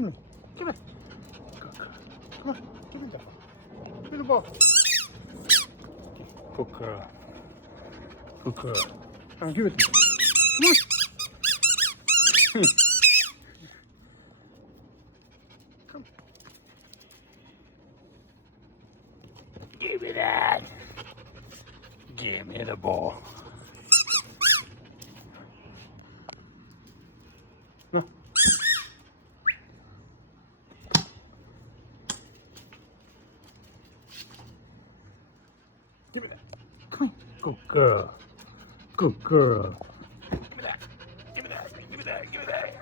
Give me. Give it. Come on. Give me the ball. Give me the ball. Good girl. Good girl. Now give it to me. Come on. Come. Give me that. Give me the ball. No. Give me that. Come on. Good girl. Good girl. Give me that. Give me that. Give me that. Give me that.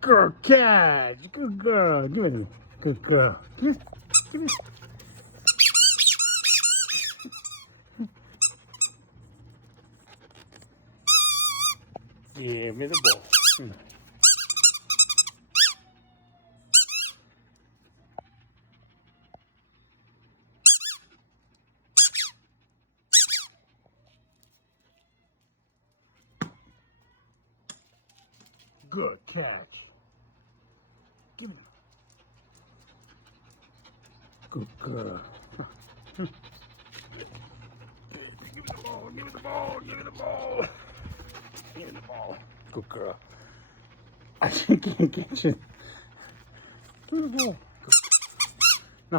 Good catch. Good girl. Give it to me. Good girl. Give it. Give it. Give me the ball. Good catch. Give me the good girl. Give me the ball. Give me the ball. Give me the ball. Give me the ball. Good girl. I can't catch it. Give me the ball. No.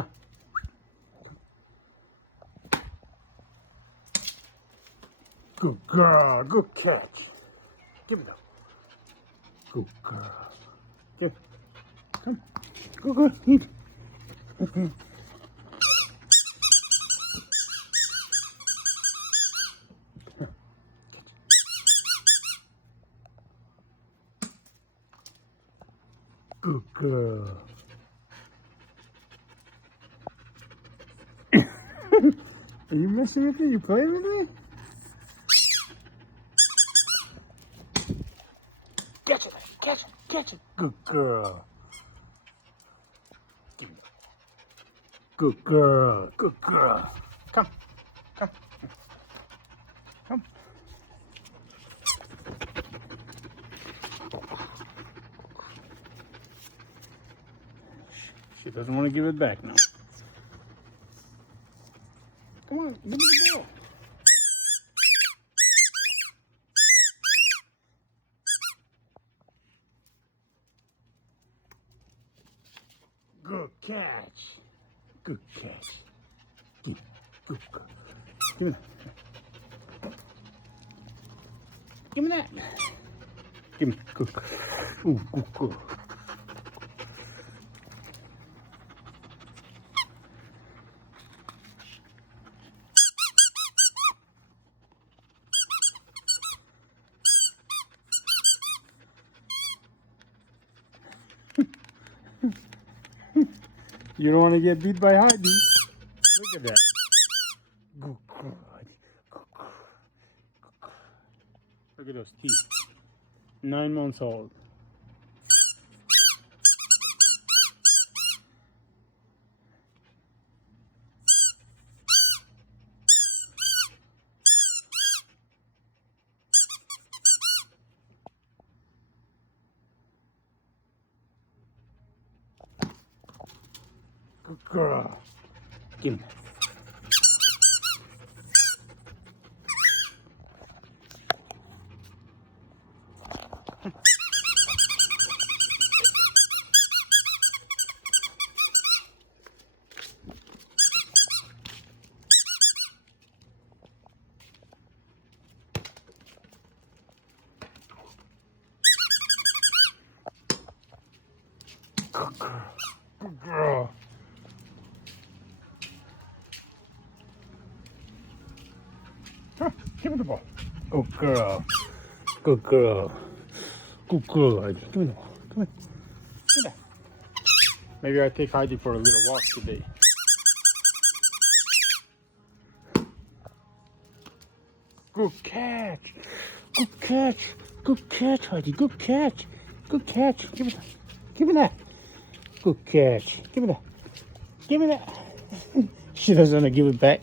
Good girl. Good catch. Give me the. Good girl. Give. Come. Good girl. Eat. Good girl. Are you messing with me? You playing with me? Catch it! Catch it! Catch it! Good girl. Give me that. Good girl. Good girl. Come. Come. Come. She doesn't want to give it back now. Come on, give me the ball. Good catch. Good catch. Good girl. Give me that. Give me that. Give me good girl. Ooh, good girl. You don't want to get beat by Heidi. Look at that. Good girl, Heidi. Good girl. Good girl. Look at those teeth. 9 months old. Good girl. Give me that. Good girl. Good girl. Huh, give me the ball. Good girl. Good girl. Good girl, Heidi. Give me the ball. Come on. Give me that. Maybe I'll take Heidi for a little walk today. Good catch. Good catch. Good catch, Heidi. Good catch. Good catch. Give me that. Give me that. Good catch. Give me that. Give me that. She doesn't want to give it back.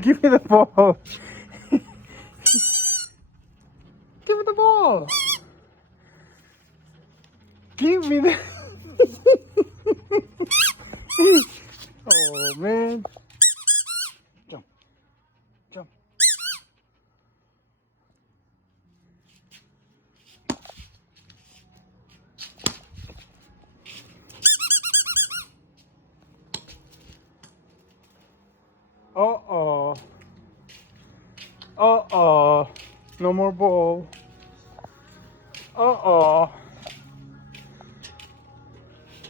Give me the ball. Give me the ball. Give me the. Oh man. Jump. Jump. Uh-oh. Uh-oh. No more ball. Uh-oh.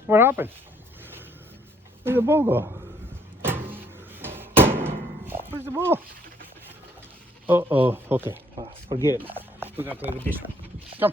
What happened? Where'd the ball go? Where's the ball? Uh-oh. Okay. Forget it. We're gonna play with this one. Come.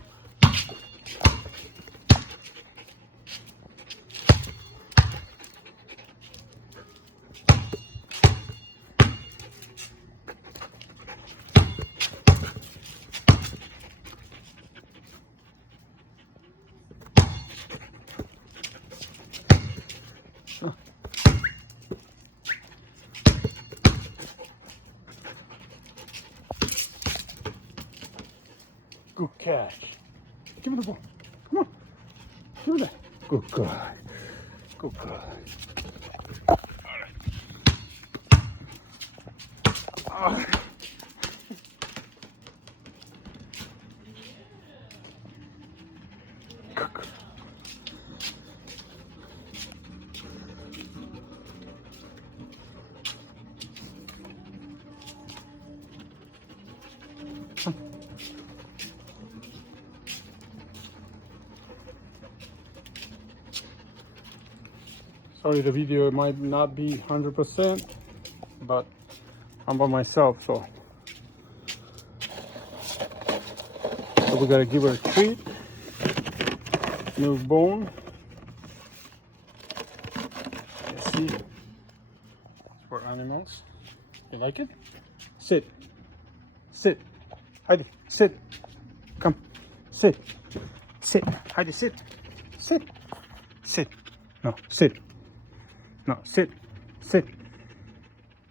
Good catch. Give me the ball. Come on. Give me that. Good girl. Good girl. Oh. Good girl. Sorry, the video might not be 100%, but I'm by myself, so we gotta give her a treat. Milk bone. Let's see. It's for animals. You like it? Sit. Sit. Heidi, sit. Come. Sit. Sit. Heidi, sit. Sit. Sit. No, sit. No, sit. Sit.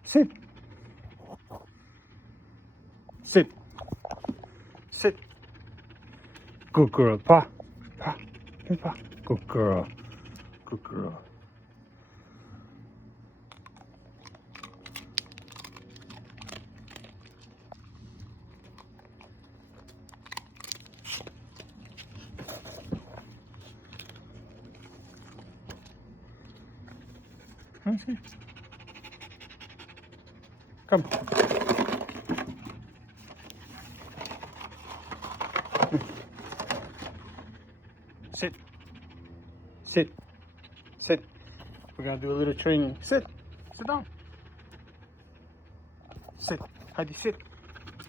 Sit. Sit. Sit. Good girl. Pa. Pa. Pa. Good girl. Good girl. Okay. Come. Sit. Sit. Sit. We're gonna do a little training. Sit. Sit down. Sit. Heidi, sit.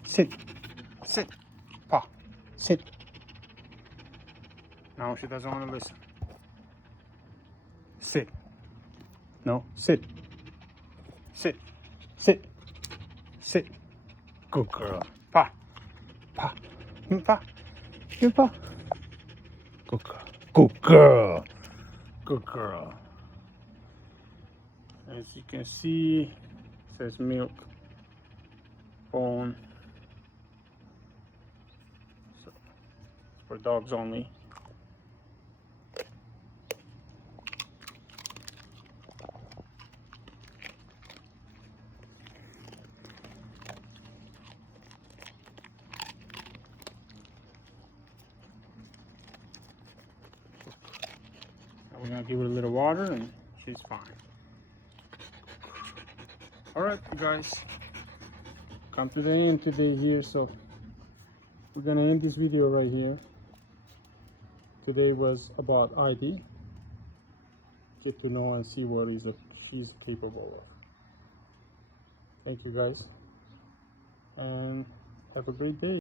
Sit. Sit. Pa. Sit. No, she doesn't want to listen. Sit. No, sit. Sit. Sit. Sit. Good girl. Pa. Pa. Pa. Pa. Good girl. Good girl. Good girl. As you can see, it says milk bone. So, for dogs only. We're gonna give her a little water and she's fine. Alright, you guys, come to the end today here, so we're gonna end this video right here. Today was about Heidi. Get to know and see what she's capable of. Thank you guys, and have a great day.